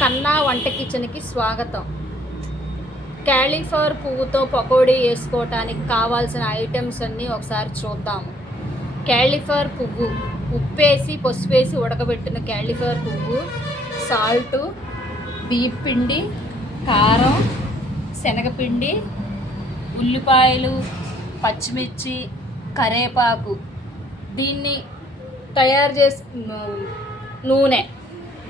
కన్నా వంట కిచెన్కి స్వాగతం. క్యాలీఫ్లవర్ పువ్వుతో పకోడీ వేసుకోవటానికి కావాల్సిన ఐటమ్స్ అన్నీ ఒకసారి చూద్దాము. క్యాలీఫ్లవర్ పువ్వు. ఉప్పేసి పసుపేసి ఉడకబెట్టిన క్యాలీఫ్లవర్ పువ్వు. సాల్టు బియ్యం పిండి కారం శనగపిండి ఉల్లిపాయలు పచ్చిమిర్చి కరేపాకు. దీన్ని తయారు చేసి నూనె.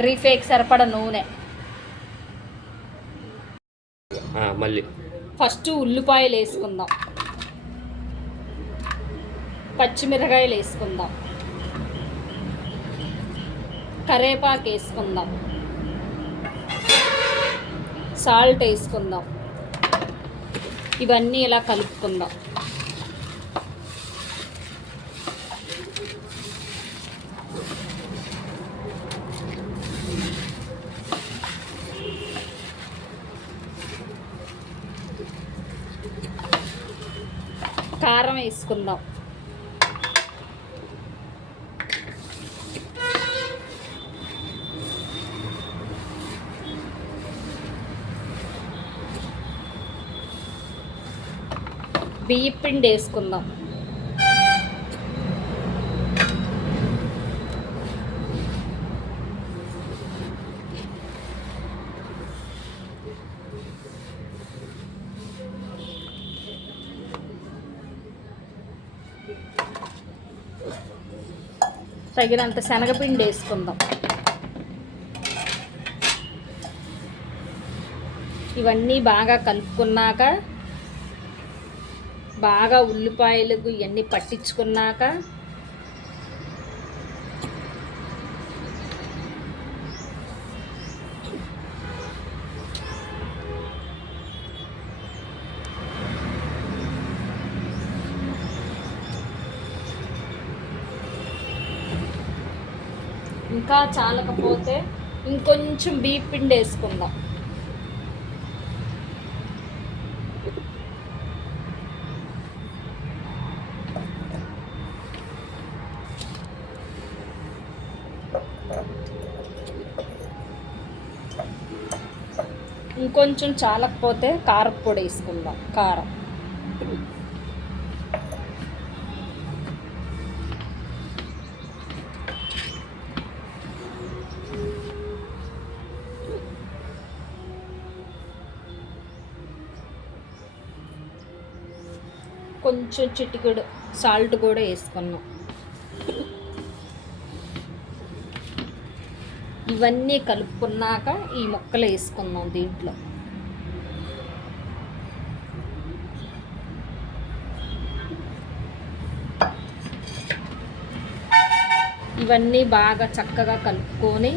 రీఫేక్ సరిపడ నూనె. మళ్ళీ. ఫస్ట్ ఉల్లిపాయలు వేసుకుందాం. పచ్చిమిరకాయలు వేసుకుందాం. కరేపాకు వేసుకుందాం. సాల్ట్ వేసుకుందాం. ఇవన్నీ ఇలా కలుపుకుందాం. కారం వేసుకుందాం. బియ్య పిండి వేసుకుందాం. తగినంత శనగపిండి వేసుకుందాం. ఇవన్నీ బాగా కలుపుకున్నాక బాగా ఉల్లిపాయలకు ఇవన్నీ పట్టించుకున్నాక ఇంకా చాలకపోతే ఇంకొంచెం బీప్ పిండి వేసుకుందాం. ఇంకొంచెం చాలకపోతే కారపొడి వేసుకుందాం కారం. కొంచెం చిటికెడు సాల్ట్ కూడా వేసుకున్నాం. ఇవన్నీ కలుపుకున్నాక ఈ ముక్కలు వేసుకుందాం దీంట్లో. ఇవన్నీ బాగా చక్కగా కలుపుకొని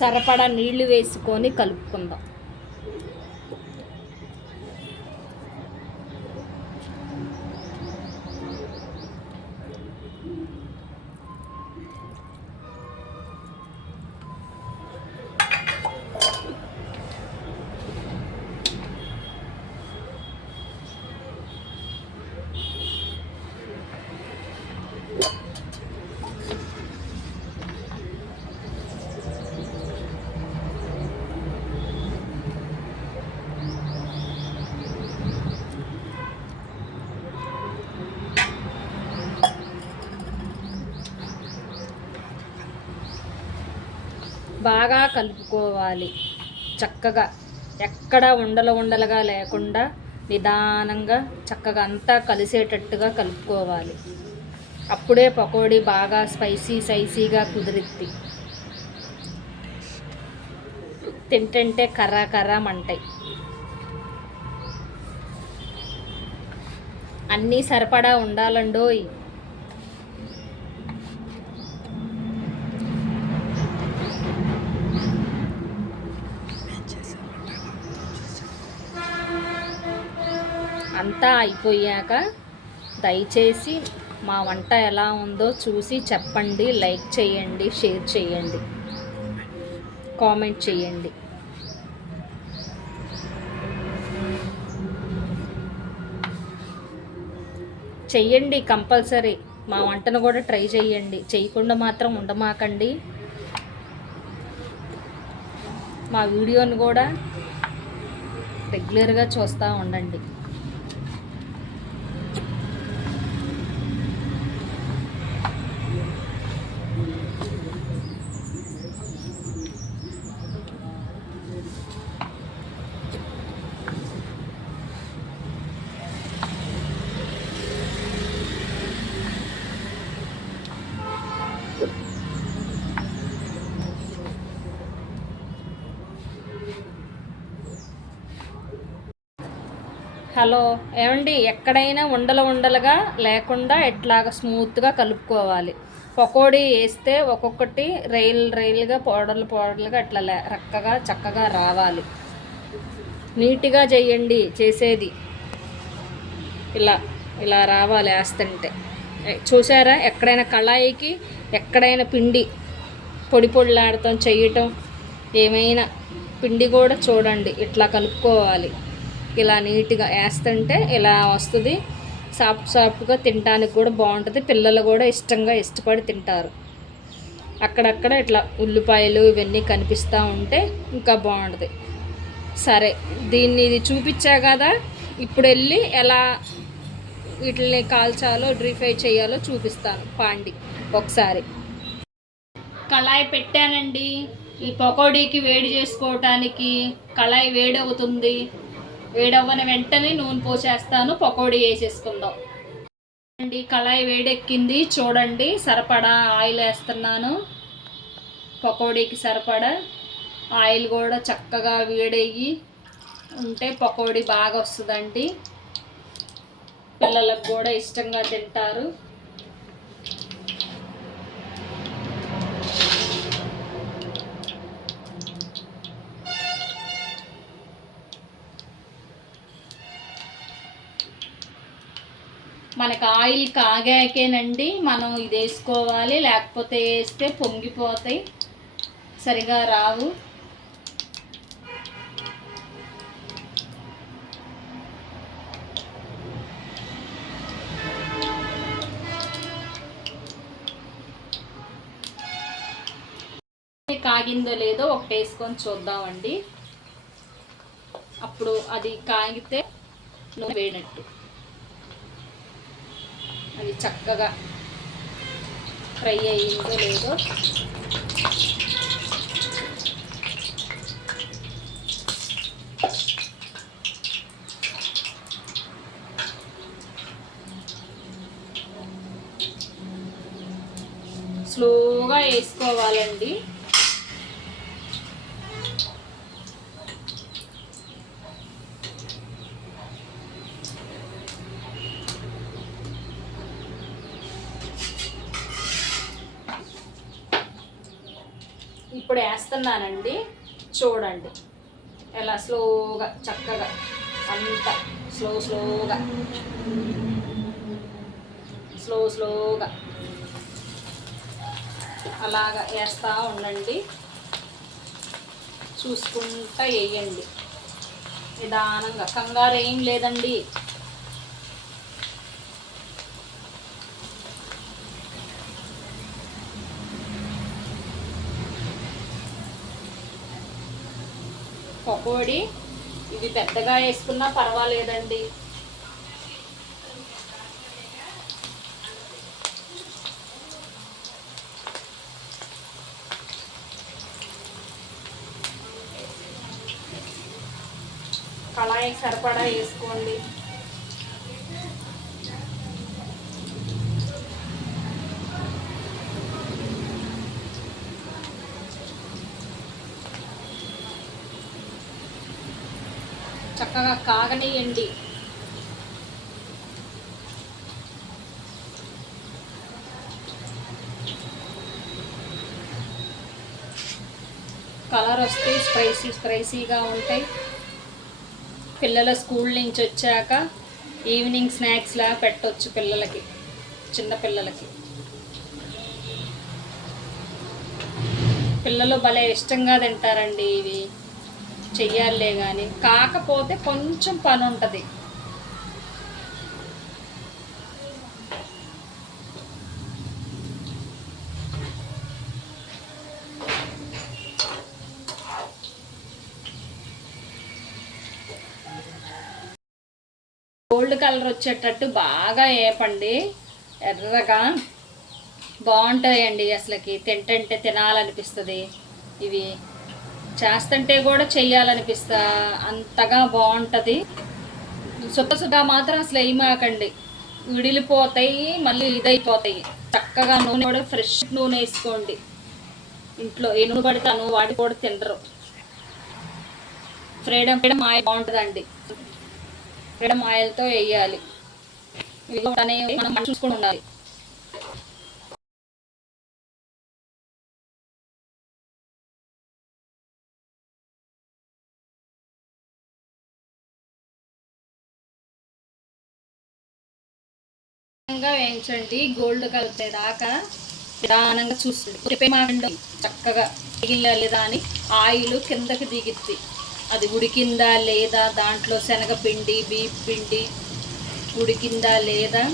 సరిపడా నీళ్ళు వేసుకొని కలుపుకుందాం. బాగా కలుపుకోవాలి. చక్కగా. ఎక్కడ ఉండలు ఉండలుగా లేకుండా నిదానంగా చక్కగా అంతా కలిసేటట్టుగా కలుపుకోవాలి. అప్పుడే పకోడీ బాగా స్పైసీ స్పైసీగా కుదిరిద్ది. తింటంటే కర్ర కర్ర మంటాయి అన్నీ సరిపడా ఉండాలండోయ్. అంతా అయిపోయాక దయచేసి మా వంట ఎలా ఉందో చూసి చెప్పండి లైక్ చేయండి షేర్ చేయండి కామెంట్ చేయండి. చెయ్యండి కంపల్సరీ. మా వంటను కూడా ట్రై చేయండి చేయకుండా మాత్రం ఉండమాకండి. మా వీడియోని కూడా రెగ్యులర్గా చూస్తూ ఉండండి. హలో ఏమండి? ఎక్కడైనా ఉండలు ఉండలుగా లేకుండా ఇట్లాగా స్మూత్గా కలుపుకోవాలి. పకోడీ వేస్తే ఒక్కొక్కటి రైల్ రైలుగా పౌడర్లు పౌడర్లుగా అట్లా లే- రక్కగా చక్కగా రావాలి. నీట్గా చేయండి చేసేది. ఇలా ఇలా రావాలి వేస్తుంటే. చూసారా? ఎక్కడైనా కళాయికి ఎక్కడైనా పిండి పొడి పొడిలాడటం చేయటం ఏమైనా పిండి కూడా చూడండి. ఇట్లా కలుపుకోవాలి. ఇలా నీట్గా వేస్తుంటే ఇలా వస్తుంది. సాఫ్ట్ సాఫ్ట్గా తినడానికి కూడా బాగుంటుంది. పిల్లలు కూడా ఇష్టంగా ఇష్టపడి తింటారు. అక్కడక్కడ ఇట్లా ఉల్లిపాయలు ఇవన్నీ కనిపిస్తూ ఉంటే ఇంకా బాగుంటుంది. సరే దీన్ని ఇది చూపించా కదా? ఇప్పుడు వెళ్ళి ఎలా వీటిని కాల్చాలో డ్రీ చేయాలో చూపిస్తాను. పాండి. ఒకసారి. కళాయి పెట్టానండి. ఈ పకోడీకి వేడి చేసుకోవటానికి కళాయి వేడవుతుంది. వేడవ్వని వెంటనే నూనె పోసేస్తాను. పకోడీ వేసేసుకుందాం. అండి కళాయి వేడెక్కింది. చూడండి సరిపడా ఆయిల్ వేస్తున్నాను. పకోడీకి సరిపడా ఆయిల్ కూడా చక్కగా వేడయ్యి ఉంటే పకోడీ బాగా వస్తుందండి. పిల్లలకు కూడా ఇష్టంగా తింటారు. మనకు ఆయిల్ కాగాకేనండి మనం ఇది వేసుకోవాలి లేకపోతే వేస్తే పొంగిపోతాయి. సరిగా రావు. కాగిందో లేదో ఒకటి వేసుకొని చూద్దామండి. అప్పుడు అది కాగితే నూనె వేడినట్టు అది చక్కగా ఫ్రై అయ్యిందో లేదో. స్లోగా వేసుకోవాలండి. ఇప్పుడు వేస్తున్నానండి. చూడండి. ఎలా స్లోగా చక్కగా. అంత స్లో స్లోగా. స్లో స్లోగా. అలాగా వేస్తూ ఉండండి. చూసుకుంటా వేయండి. నిదానంగా. కంగారు ఏం లేదండి. పకోడీ. ఇది పెద్దగా వేసుకున్నా పర్వాలేదండి. కళాయికి సరిపడా వేసుకోండి. చక్కగా కాగనియండి. కలర్ వస్తే స్పైసీ స్పైసీగా ఉంటాయి. పిల్లల స్కూల్ నుంచి వచ్చాక ఈవినింగ్ స్నాక్స్లా పెట్టవచ్చు పిల్లలకి చిన్న పిల్లలకి. పిల్లలు భలే ఇష్టంగా తింటారండి ఇవి. చెయ్యాలే కానీ కాకపోతే కొంచెం పని ఉంటుంది గోల్డ్ కలర్ వచ్చేటట్టు బాగా ఏపండి ఎర్రగా. బాగుంటాయండి అసలుకి తింటంటే తినాలనిపిస్తుంది ఇవి. చేస్తుంటే కూడా చెయ్యాలనిపిస్తా. అంతగా బాగుంటుంది సుఖసుగా మాత్రం అసలు వేయమాకండి విడిలిపోతాయి మళ్ళీ ఇదైపోతాయి. చక్కగా నూనె కూడా ఫ్రెష్ నూనె వేసుకోండి. ఇంట్లో ఏ నూనె పడితే ఆ వాడి కూడా తినరు. ఫ్రీడమ్ ఫ్రీడమ్ ఆయిల్ బాగుంటుందండి ఫ్రీడమ్ ఆయిల్తో వేయాలి. ఇవి కూడా అనేవి మనం చూసుకొని ఉండాలి. నిదానంగా వేయించండి. గోల్డ్ కలర్ దాకా నిదానంగా చూస్తుంది మాకండి చక్కగా దిగిందా లేదా అని ఆయిల్ కిందకి దిగిద్ది. అది ఉడికిందా లేదా? దాంట్లో శనగపిండి బీప్ పిండి ఉడికిందా లేదా?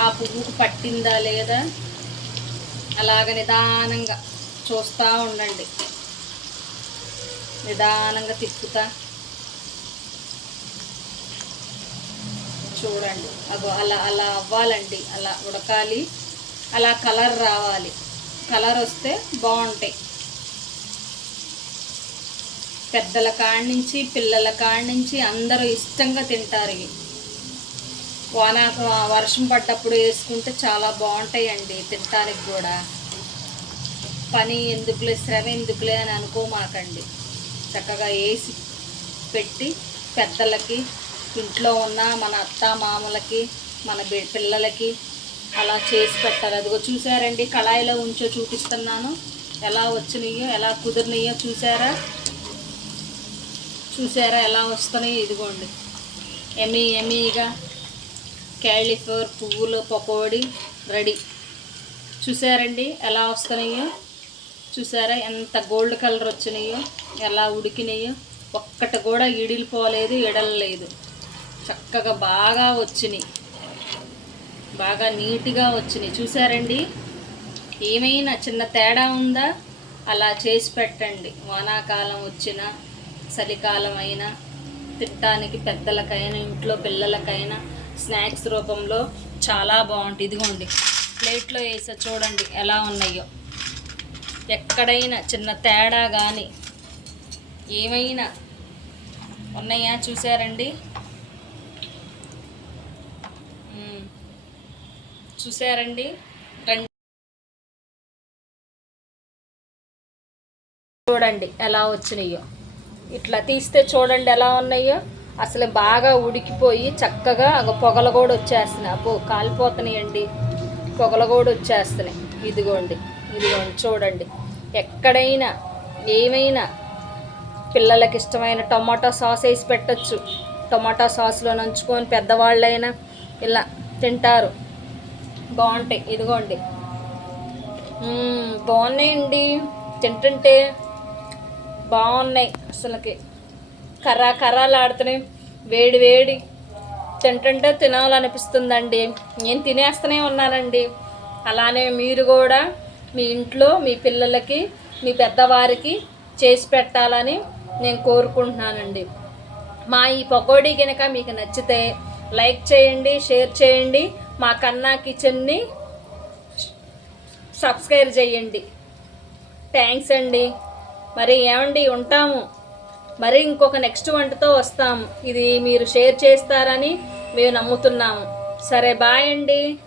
ఆ పువ్వుకు పట్టిందా లేదా? అలాగ నిదానంగా చూస్తూ ఉండండి. నిదానంగా తిప్పుతా చూడండి. అగో అలా అలా అవ్వాలండి. అలా ఉడకాలి. అలా కలర్ రావాలి. కలర్ వస్తే బాగుంటాయి. పెద్దల కాడి నుంచి పిల్లల కాడి నుంచి అందరూ ఇష్టంగా తింటారు ఇవి. వాన వర్షం పడ్డప్పుడు వేసుకుంటే చాలా బాగుంటాయండి తినటానికి కూడా. పని ఎందుకులే శ్రమ ఎందుకులే అని అనుకోమాకండి. చక్కగా వేసి పెట్టి పెద్దలకి ఇంట్లో ఉన్న మన అత్త మామలకి మన బి- పిల్లలకి అలా చేసి పెట్టాలి. అదిగో చూసారండి కళాయిలో ఉంచో చూపిస్తున్నాను. ఎలా వచ్చినాయో ఎలా కుదిరినాయో చూసారా? చూసారా ఎలా వస్తున్నాయో? ఇదిగోండి. ఎమీ ఎమీగా క్యాలిఫ్లవర్ పువ్వులు పకోడీ రెడీ. చూసారండి ఎలా వస్తున్నాయో? చూసారా ఎంత గోల్డ్ కలర్ వచ్చినాయో ఎలా ఉడికినాయో? ఒక్కటి కూడా ఇడిలిపోలేదు ఎడలలేదు చక్కగా బాగా వచ్చినాయి. బాగా నీట్గా వచ్చినాయి. చూసారండి ఏమైనా చిన్న తేడా ఉందా? అలా చేసి పెట్టండి. వానాకాలం వచ్చినా చలికాలం అయినా తినటానికి పెద్దలకైనా ఇంట్లో పిల్లలకైనా స్నాక్స్ రూపంలో చాలా బాగుంటుంది ఇదిగోండి ప్లేట్లో వేసా చూడండి ఎలా ఉన్నాయో. ఎక్కడైనా చిన్న తేడా కానీ ఏమైనా ఉన్నాయా? చూసారండి చూసారండి? రండి. చూడండి ఎలా వచ్చినాయో. ఇట్లా తీస్తే చూడండి ఎలా ఉన్నాయో. అసలు బాగా ఉడికిపోయి చక్కగా ఒక పొగలు కూడా వచ్చేస్తున్నాయి. అబ్బో కాలిపోతున్నాయండి. పొగలు కూడా వచ్చేస్తున్నాయి. ఇదిగోండి ఇదిగోండి చూడండి. ఎక్కడైనా ఏమైనా పిల్లలకి ఇష్టమైన టమాటా సాస్ వేసి పెట్టచ్చు. టమాటా సాస్లో నంచుకొని పెద్దవాళ్ళైనా ఇలా తింటారు. బాగుంటాయి. ఇదిగోండి. బాగున్నాయండి. తింటుంటే బాగున్నాయి అసలుకి. కర్రా కర్రాలు ఆడుతున్నాయి. వేడి వేడి తింటుంటే తినాలనిపిస్తుందండి. నేను తినేస్తూనే ఉన్నానండి. అలానే మీరు కూడా మీ ఇంట్లో మీ పిల్లలకి మీ పెద్దవారికి చేసి పెట్టాలని నేను కోరుకుంటున్నానండి. మా ఈ పకోడీ కనుక మీకు నచ్చితే లైక్ చేయండి షేర్ చేయండి. మా కన్నా కిచెన్ని సబ్స్క్రైబ్ చేయండి. థ్యాంక్స్ అండి. మరి ఏమండి ఉంటాము. మరి ఇంకొక నెక్స్ట్ వంటతో వస్తాము. ఇది మీరు షేర్ చేస్తారని మేము నమ్ముతున్నాము. సరే బాయ్ అండి.